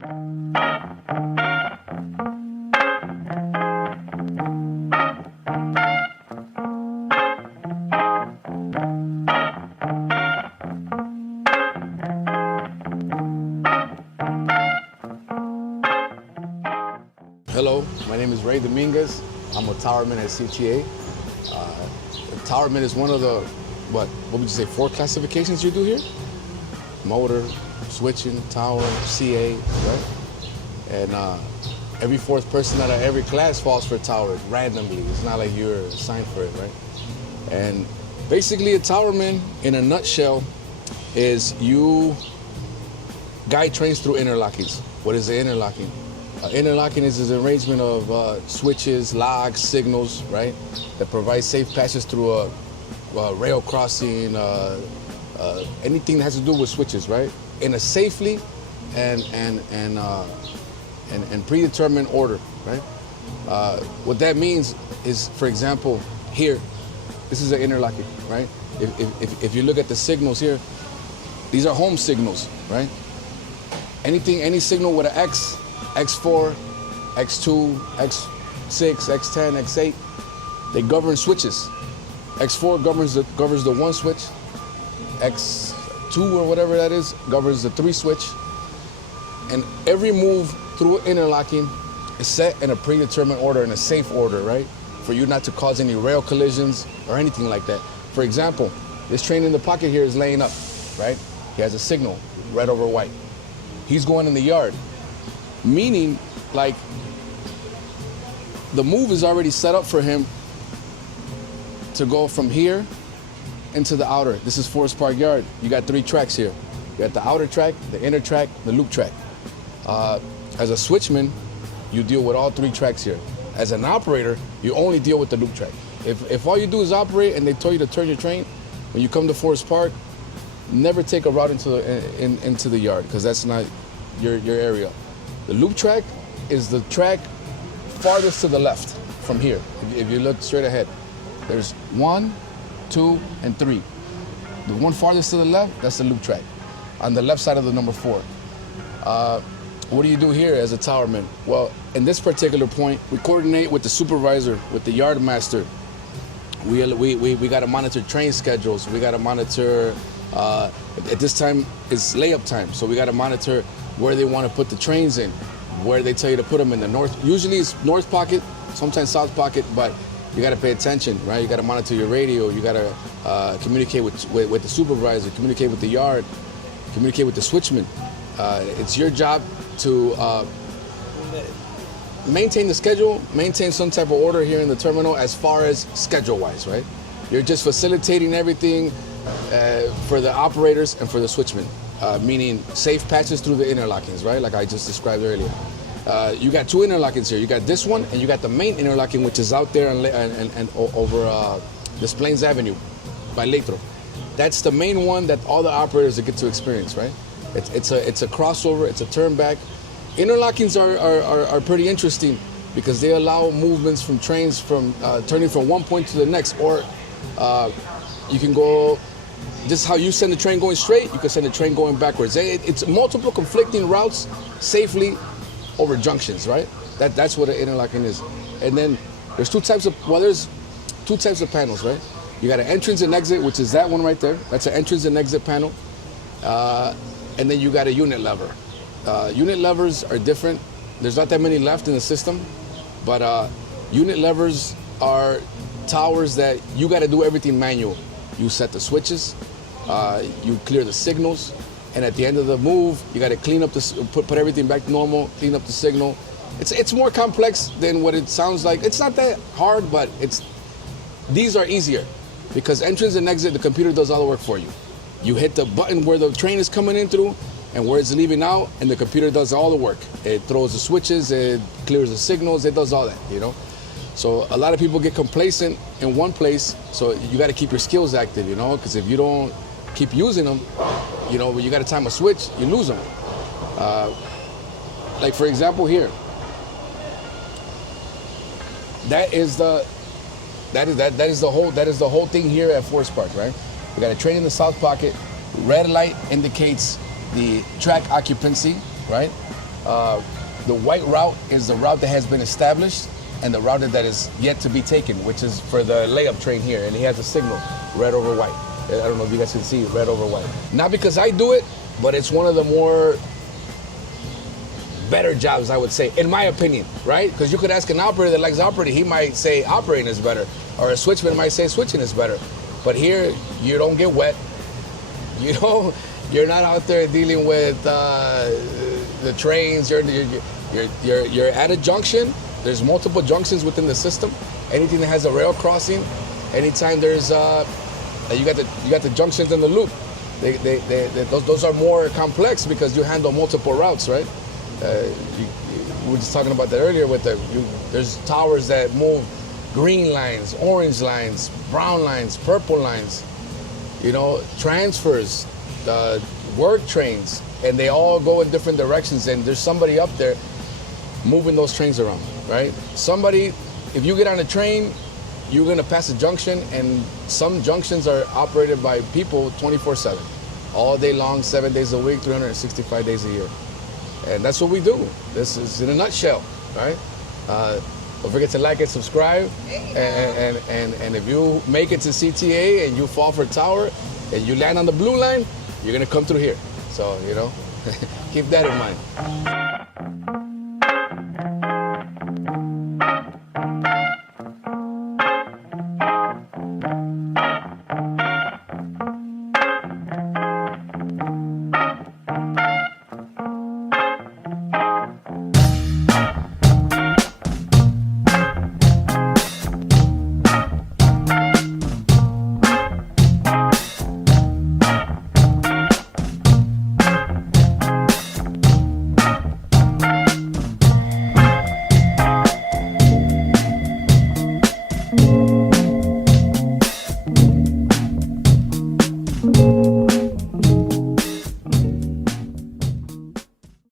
Hello, my name is Dominguez. I'm a Towerman at CTA. Towerman is one of the, what would you say, 4 classifications you do here? Motor, switching, tower, CA, right? And every 4th person out of every class falls for tower randomly. It's not like you're assigned for it, right? And basically a Towerman, in a nutshell, is you guide trains through interlockings. What is the interlocking? Interlocking is an arrangement of switches, logs, signals, right? That provide safe passes through a rail crossing, anything that has to do with switches, right? In a safely and predetermined order, right? What that means is, for example, here, this is an interlocking, right? If you look at the signals here, these are home signals, right? Any signal with an X, X4, X2, X6, X10, X8, they govern switches. X4 governs the 1 switch, X2 or whatever that is governs the 3 switch, and every move through interlocking is set in a predetermined order, in a safe order, right? For you not to cause any rail collisions or anything like that. For example, this train in the pocket here is laying up, right? He has a signal, red over white. He's going in the yard. Meaning, like, the move is already set up for him to go from here into the outer. This is Forest Park Yard. You got 3 tracks here. You got the outer track, the inner track, the loop track. As a switchman, you deal with all 3 tracks here. As an operator, you only deal with the loop track. If all you do is operate and they tell you to turn your train, when you come to Forest Park, never take a route into the yard, because that's not your area. The loop track is the track farthest to the left from here. If you look straight ahead, there's 1, 2, and 3. The one farthest to the left, that's the loop track, on the left side of the number 4. What do you do here as a towerman? Well, in this particular point, we coordinate with the supervisor, with the yard master. We got to monitor train schedules. We got to monitor, at this time, it's layup time, so we got to monitor where they want to put the trains in, where they tell you to put them in the north. Usually it's north pocket, sometimes south pocket, but you got to pay attention, right? You got to monitor your radio. You got to communicate with the supervisor, communicate with the yard, communicate with the switchman. It's your job to maintain the schedule, maintain some type of order here in the terminal as far as schedule-wise, right? You're just facilitating everything for the operators and for the switchmen. Meaning safe patches through the interlockings, right? Like I just described earlier. You got 2 interlockings here. You got this one, and you got the main interlocking, which is out there and over Des Plaines Avenue by Latro. That's the main one that all the operators get to experience, right? It's a crossover. It's a turn back. Interlockings are pretty interesting because they allow movements from trains from turning from one point to the next, or you can go. This is how you send the train going straight, you can send the train going backwards. It's multiple conflicting routes safely over junctions, right? That's what an interlocking is. And then there's 2 types of panels, right? You got an entrance and exit, which is that one right there. That's an entrance and exit panel. And then you got a unit lever. Unit levers are different. There's not that many left in the system, but unit levers are towers that you got to do everything manual. You set the switches, you clear the signals, and at the end of the move, you got to clean up put everything back to normal, clean up the signal. It's more complex than what it sounds like. It's not that hard, but these are easier because entrance and exit, the computer does all the work for you. You hit the button where the train is coming in through and where it's leaving out, and the computer does all the work. It throws the switches, it clears the signals, it does all that, you know? So a lot of people get complacent in one place, so you got to keep your skills active, you know, because if you don't keep using them, you know, when you got to time a switch, you lose them. Like for example here, that is the whole thing here at Forest Park, right? We got a train in the south pocket. Red light indicates the track occupancy, right? The white route is the route that has been established and the route that is yet to be taken, which is for the layup train here. And he has a signal, red over white. I don't know if you guys can see red over white. Not because I do it, but it's one of the more better jobs, I would say, in my opinion, right? Because you could ask an operator that likes operating, he might say operating is better, or a switchman might say switching is better. But here, you don't get wet. You're not out there dealing with the trains. You're at a junction. There's multiple junctions within the system. Anything that has a rail crossing, anytime there's you got the junctions in the loop. Those are more complex because you handle multiple routes, right? We were just talking about that earlier with there's towers that move green lines, orange lines, brown lines, purple lines, transfers, work trains, and they all go in different directions, and there's somebody up there moving those trains around, right? Somebody, if you get on a train, you're gonna pass a junction, and some junctions are operated by people 24/7, all day long, 7 days a week, 365 days a year. And that's what we do. This is in a nutshell, right? Don't forget to like and subscribe. And if you make it to CTA and you fall for tower and you land on the blue line, you're gonna come through here. So, keep that in mind.